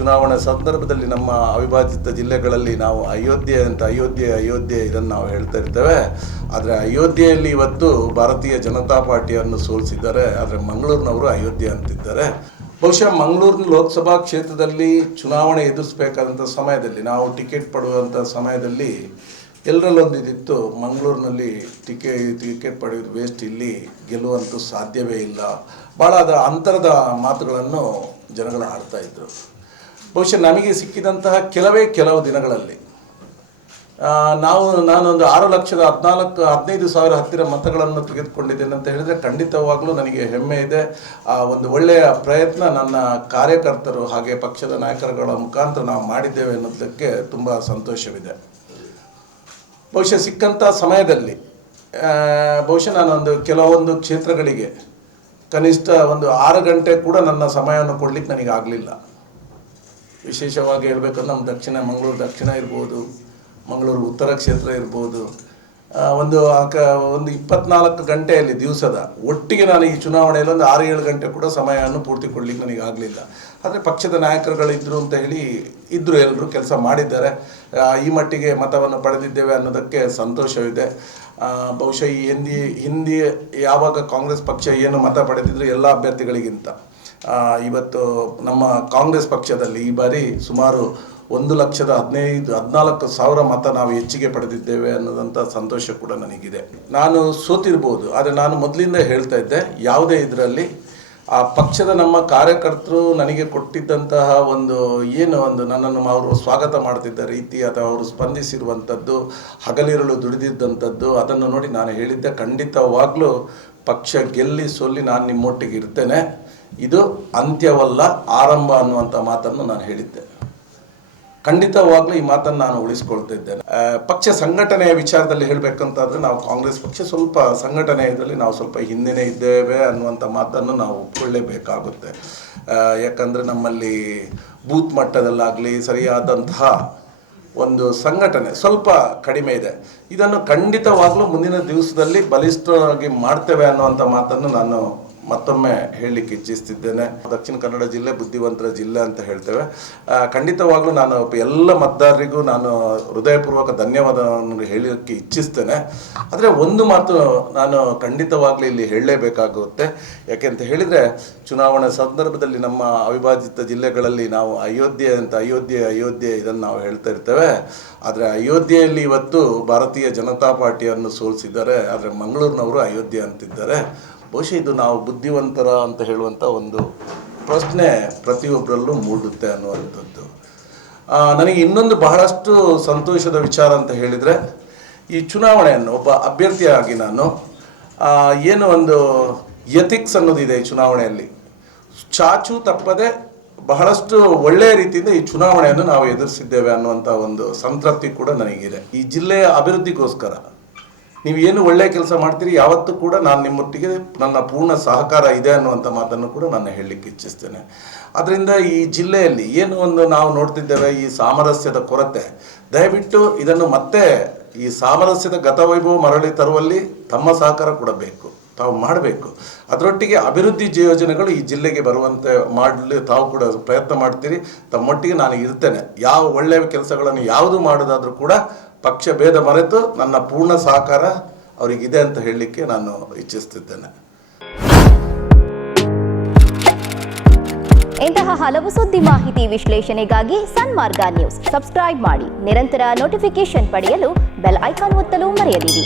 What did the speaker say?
ಚುನಾವಣೆ ಸಂದರ್ಭದಲ್ಲಿ ನಮ್ಮ ಅವಿಭಾಜಿತ ಜಿಲ್ಲೆಗಳಲ್ಲಿ ನಾವು ಅಯೋಧ್ಯೆ ಅಂತ ಅಯೋಧ್ಯೆ ಅಯೋಧ್ಯೆ ಇದನ್ನು ನಾವು ಹೇಳ್ತಾ ಇರ್ತೇವೆ. ಆದರೆ ಅಯೋಧ್ಯೆಯಲ್ಲಿ ಇವತ್ತು ಭಾರತೀಯ ಜನತಾ ಪಾರ್ಟಿಯನ್ನು ಸೋಲಿಸಿದ್ದಾರೆ. ಆದರೆ ಮಂಗಳೂರಿನವರು ಅಯೋಧ್ಯೆ ಅಂತಿದ್ದಾರೆ. ಬಹುಶಃ ಮಂಗಳೂರಿನ ಲೋಕಸಭಾ ಕ್ಷೇತ್ರದಲ್ಲಿ ಚುನಾವಣೆ ಎದುರಿಸಬೇಕಾದಂಥ ಸಮಯದಲ್ಲಿ, ನಾವು ಟಿಕೆಟ್ ಪಡೆಯುವಂಥ ಸಮಯದಲ್ಲಿ ಎಲ್ಲರಲ್ಲೊಂದು ಇದಿತ್ತು ಮಂಗಳೂರಿನಲ್ಲಿ ಟಿಕೆ, ಟಿಕೆಟ್ ಪಡೆಯೋದು ವೇಸ್ಟ್ ಇಲ್ಲಿ ಗೆಲ್ಲುವಂತೂ ಸಾಧ್ಯವೇ ಇಲ್ಲ. ಭಾಳ ಅದರ ಅಂತರದ ಮಾತುಗಳನ್ನು ಜನಗಳು ಆಡ್ತಾ ಇದ್ರು. ಬಹುಶಃ ನಮಗೆ ಸಿಕ್ಕಿದಂತಹ ಕೆಲವೇ ಕೆಲವು ದಿನಗಳಲ್ಲಿ. ನಾವು, ನಾನೊಂದು ಆರು ಲಕ್ಷದ ಹದಿನಾಲ್ಕು, ಹದಿನೈದು ಸಾವಿರ ಹತ್ತಿರ ಮತಗಳನ್ನು ತೆಗೆದುಕೊಂಡಿದ್ದೇನೆ ಅಂತ ಹೇಳಿದರೆ ಖಂಡಿತವಾಗಲೂ ನನಗೆ ಹೆಮ್ಮೆ ಇದೆ. ಆ, ಒಂದು ಒಳ್ಳೆಯ ಪ್ರಯತ್ನ ನನ್ನ ಕಾರ್ಯಕರ್ತರು ಹಾಗೆ ಪಕ್ಷದ ನಾಯಕರುಗಳ ಮುಖಾಂತರ ನಾವು ಮಾಡಿದ್ದೇವೆ ಅನ್ನೋದಕ್ಕೆ ತುಂಬ ಸಂತೋಷವಿದೆ. ಬಹುಶಃ ಸಿಕ್ಕಂಥ ಸಮಯದಲ್ಲಿ ಬಹುಶಃ ನಾನೊಂದು ಕೆಲವೊಂದು ಕ್ಷೇತ್ರಗಳಿಗೆ ಕನಿಷ್ಠ ಒಂದು ಆರು ಗಂಟೆ ಕೂಡ ನನ್ನ ಸಮಯವನ್ನು ಕೊಡಲಿಕ್ಕೆ ನನಗೆ ಆಗಲಿಲ್ಲ. ವಿಶೇಷವಾಗಿ ಹೇಳಬೇಕಂದ್ರೆ ನಮ್ಮ ದಕ್ಷಿಣ, ಮಂಗಳೂರು ದಕ್ಷಿಣ ಇರ್ಬೋದು, ಮಂಗಳೂರು ಉತ್ತರ ಕ್ಷೇತ್ರ ಇರ್ಬೋದು. ಒಂದು ಆಕ ಒಂದು ಇಪ್ಪತ್ನಾಲ್ಕು ಗಂಟೆಯಲ್ಲಿ ದಿವಸದ ಒಟ್ಟಿಗೆ ನಾನು ಈ ಚುನಾವಣೆಯಲ್ಲಿ ಒಂದು ಆರು ಏಳು ಗಂಟೆ ಕೂಡ ಸಮಯವನ್ನು ಪೂರ್ತಿ ಕೊಡಲಿಕ್ಕೆ ನನಗೆ ಆಗಲಿಲ್ಲ. ಆದರೆ ಪಕ್ಷದ ನಾಯಕರುಗಳಿದ್ದರು ಅಂತ ಹೇಳಿ ಇದ್ದರು ಎಲ್ಲರೂ ಕೆಲಸ ಮಾಡಿದ್ದಾರೆ. ಈ ಮಟ್ಟಿಗೆ ಮತವನ್ನು ಪಡೆದಿದ್ದೇವೆ ಅನ್ನೋದಕ್ಕೆ ಸಂತೋಷವಿದೆ. ಬಹುಶಃ ಈ ಹಿಂದಿ ಹಿಂದಿ ಯಾವಾಗ ಕಾಂಗ್ರೆಸ್ ಪಕ್ಷ ಏನು ಮತ ಪಡೆದಿದ್ರು ಎಲ್ಲ ಅಭ್ಯರ್ಥಿಗಳಿಗಿಂತ. ಇವತ್ತು ನಮ್ಮ ಕಾಂಗ್ರೆಸ್ ಪಕ್ಷದಲ್ಲಿ ಈ ಬಾರಿ ಸುಮಾರು ಒಂದು ಲಕ್ಷದ ಹದಿನೈದು, ಹದಿನಾಲ್ಕು ಸಾವಿರ ಮತ ನಾವು ಹೆಚ್ಚಿಗೆ ಪಡೆದಿದ್ದೇವೆ ಅನ್ನೋದಂಥ ಸಂತೋಷ ಕೂಡ ನನಗಿದೆ. ನಾನು ಸೋತಿರ್ಬೋದು, ಆದರೆ ನಾನು ಮೊದಲಿಂದ ಹೇಳ್ತಾ ಇದ್ದೆ, ಯಾವುದೇ ಇದರಲ್ಲಿ ಆ ಪಕ್ಷದ ನಮ್ಮ ಕಾರ್ಯಕರ್ತರು ನನಗೆ ಕೊಟ್ಟಿದ್ದಂತಹ ಒಂದು ಏನು ಒಂದು ನನ್ನನ್ನು ಅವರು ಸ್ವಾಗತ ಮಾಡ್ತಿದ್ದ ರೀತಿ ಅಥವಾ ಅವರು ಸ್ಪಂದಿಸಿರುವಂಥದ್ದು, ಹಗಲಿರುಳು ದುಡಿದಿದ್ದಂಥದ್ದು, ಅದನ್ನು ನೋಡಿ ನಾನು ಹೇಳಿದ್ದೆ. ಖಂಡಿತವಾಗಲೂ ಪಕ್ಷ ಗೆಲ್ಲಿ ಸೊಲ್ಲಿ ನಾನು ನಿಮ್ಮೊಟ್ಟಿಗೆ ಇರ್ತೇನೆ. ಇದು ಅಂತ್ಯವಲ್ಲ, ಆರಂಭ ಅನ್ನುವಂಥ ಮಾತನ್ನು ನಾನು ಹೇಳಿದ್ದೆ. ಖಂಡಿತವಾಗ್ಲೂ ಈ ಮಾತನ್ನು ನಾನು ಉಳಿಸ್ಕೊಳ್ತಿದ್ದೇನೆ. ಪಕ್ಷ ಸಂಘಟನೆಯ ವಿಚಾರದಲ್ಲಿ ಹೇಳಬೇಕಂತಾದ್ರೆ ನಾವು ಕಾಂಗ್ರೆಸ್ ಪಕ್ಷ ಸ್ವಲ್ಪ ಸಂಘಟನೆ ಇದರಲ್ಲಿ ನಾವು ಸ್ವಲ್ಪ ಹಿಂದೆನೇ ಇದ್ದೇವೆ ಅನ್ನುವಂಥ ಮಾತನ್ನು ನಾವು ಒಪ್ಕೊಳ್ಳೇಬೇಕಾಗುತ್ತೆ. ಯಾಕಂದರೆ ನಮ್ಮಲ್ಲಿ ಬೂತ್ ಮಟ್ಟದಲ್ಲಾಗಲಿ ಸರಿಯಾದಂತಹ ಒಂದು ಸಂಘಟನೆ ಸ್ವಲ್ಪ ಕಡಿಮೆ ಇದೆ. ಇದನ್ನು ಖಂಡಿತವಾಗ್ಲೂ ಮುಂದಿನ ದಿವಸದಲ್ಲಿ ಬಲಿಷ್ಠವಾಗಿ ಮಾಡ್ತೇವೆ ಅನ್ನುವಂಥ ಮಾತನ್ನು ನಾನು ಮತ್ತೊಮ್ಮೆ ಹೇಳಲಿಕ್ಕೆ ಇಚ್ಛಿಸ್ತಿದ್ದೇನೆ ದಕ್ಷಿಣ ಕನ್ನಡ ಜಿಲ್ಲೆ ಬುದ್ಧಿವಂತರ ಜಿಲ್ಲೆ ಅಂತ ಹೇಳ್ತೇವೆ. ಖಂಡಿತವಾಗ್ಲೂ ನಾನು ಎಲ್ಲ ಮತದಾರರಿಗೂ ನಾನು ಹೃದಯಪೂರ್ವಕ ಧನ್ಯವಾದವನ್ನು ಹೇಳಲಿಕ್ಕೆ ಇಚ್ಛಿಸ್ತೇನೆ ಆದರೆ ಒಂದು ಮಾತು ನಾನು ಖಂಡಿತವಾಗ್ಲೂ ಇಲ್ಲಿ ಹೇಳಲೇಬೇಕಾಗುತ್ತೆ. ಯಾಕೆಂತ ಹೇಳಿದರೆ, ಚುನಾವಣೆ ಸಂದರ್ಭದಲ್ಲಿ ನಮ್ಮ ಅವಿಭಾಜಿತ ಜಿಲ್ಲೆಗಳಲ್ಲಿ ನಾವು ಅಯೋಧ್ಯೆ ಅಂತ ಅಯೋಧ್ಯೆ ಅಯೋಧ್ಯೆ ಇದನ್ನು ನಾವು ಹೇಳ್ತಾ ಇರ್ತೇವೆ. ಆದರೆ ಅಯೋಧ್ಯೆಯಲ್ಲಿ ಇವತ್ತು ಭಾರತೀಯ ಜನತಾ ಪಾರ್ಟಿಯನ್ನು ಸೋಲಿಸಿದ್ದಾರೆ. ಆದರೆ ಮಂಗಳೂರಿನವರು ಅಯೋಧ್ಯೆ ಅಂತಿದ್ದಾರೆ. ಬಹುಶಃ ಇದು ನಾವು ಬುದ್ಧಿವಂತರ ಅಂತ ಹೇಳುವಂಥ ಒಂದು ಪ್ರಶ್ನೆ ಪ್ರತಿಯೊಬ್ಬರಲ್ಲೂ ಮೂಡುತ್ತೆ ಅನ್ನುವಂಥದ್ದು. ನನಗೆ ಇನ್ನೊಂದು ಬಹಳಷ್ಟು ಸಂತೋಷದ ವಿಚಾರ ಅಂತ ಹೇಳಿದರೆ, ಈ ಚುನಾವಣೆಯನ್ನು ಒಬ್ಬ ಅಭ್ಯರ್ಥಿಯಾಗಿ ನಾನು ಏನು ಒಂದು ಎಥಿಕ್ಸ್ ಅನ್ನೋದಿದೆ ಈ ಚುನಾವಣೆಯಲ್ಲಿ. ಚಾಚು ತಪ್ಪದೆ ಬಹಳಷ್ಟು ಒಳ್ಳೆಯ ರೀತಿಯಿಂದ ಈ ಚುನಾವಣೆಯನ್ನು ನಾವು ಎದುರಿಸಿದ್ದೇವೆ ಅನ್ನುವಂಥ ಒಂದು ಸಂತೃಪ್ತಿ ಕೂಡ ನನಗಿದೆ. ಈ ಜಿಲ್ಲೆಯ ಅಭಿವೃದ್ಧಿಗೋಸ್ಕರ. ನೀವು ಏನು ಒಳ್ಳೆಯ ಕೆಲಸ ಮಾಡ್ತೀರಿ, ಯಾವತ್ತೂ ಕೂಡ ನಾನು ನಿಮ್ಮೊಟ್ಟಿಗೆ ನನ್ನ ಪೂರ್ಣ ಸಹಕಾರ ಇದೆ ಅನ್ನುವಂಥ ಮಾತನ್ನು ಕೂಡ ನಾನು ಹೇಳಲಿಕ್ಕೆ ಇಚ್ಛಿಸ್ತೇನೆ. ಅದರಿಂದ ಈ ಜಿಲ್ಲೆಯಲ್ಲಿ ಏನು ಒಂದು ನಾವು ನೋಡ್ತಿದ್ದೇವೆ, ಈ ಸಾಮರಸ್ಯದ ಕೊರತೆ. ದಯವಿಟ್ಟು ಇದನ್ನು ಮತ್ತೆ ಈ ಸಾಮರಸ್ಯದ ಗತವೈಭವ ಮರಳಿ ತರುವಲ್ಲಿ ತಮ್ಮ ಸಹಕಾರ ಕೂಡ ಬೇಕು. ತಾವು ಮಾಡಬೇಕು. ಅದರೊಟ್ಟಿಗೆ ಅಭಿವೃದ್ಧಿ ಯೋಜನೆಗಳು ಈ ಜಿಲ್ಲೆಗೆ ಬರುವಂತೆ ಮಾಡಲು ತಾವು ಕೂಡ ಪ್ರಯತ್ನ ಮಾಡ್ತೀರಿ. ತಮ್ಮೊಟ್ಟಿಗೆ ನಾನು ಇರ್ತೇನೆ. ಯಾವ ಒಳ್ಳೆಯ ಕೆಲಸಗಳನ್ನು ಯಾವುದು ಮಾಡೋದಾದರೂ ಕೂಡ ಪಕ್ಷ ಭೇದ ಮರೆತು ನನ್ನ ಪೂರ್ಣ ಸಹಕಾರ ಅವರಿಗಿದೆ ಅಂತ ಹೇಳಲಿಕ್ಕೆ ನಾನು ಇಚ್ಛಿಸ್ತಿದ್ದೇನೆ ಇಂತಹ ಹಲವು ಸುದ್ದಿ ಮಾಹಿತಿ ವಿಶ್ಲೇಷಣೆಗಾಗಿ ಸನ್ಮಾರ್ಗ ನ್ಯೂಸ್. ಸಬ್ಸ್ಕ್ರೈಬ್ ಮಾಡಿ. ನಿರಂತರ ನೋಟಿಫಿಕೇಶನ್ ಪಡೆಯಲು ಬೆಲ್ ಐಕಾನ್ ಒತ್ತಲು ಮರೆಯದಿರಿ.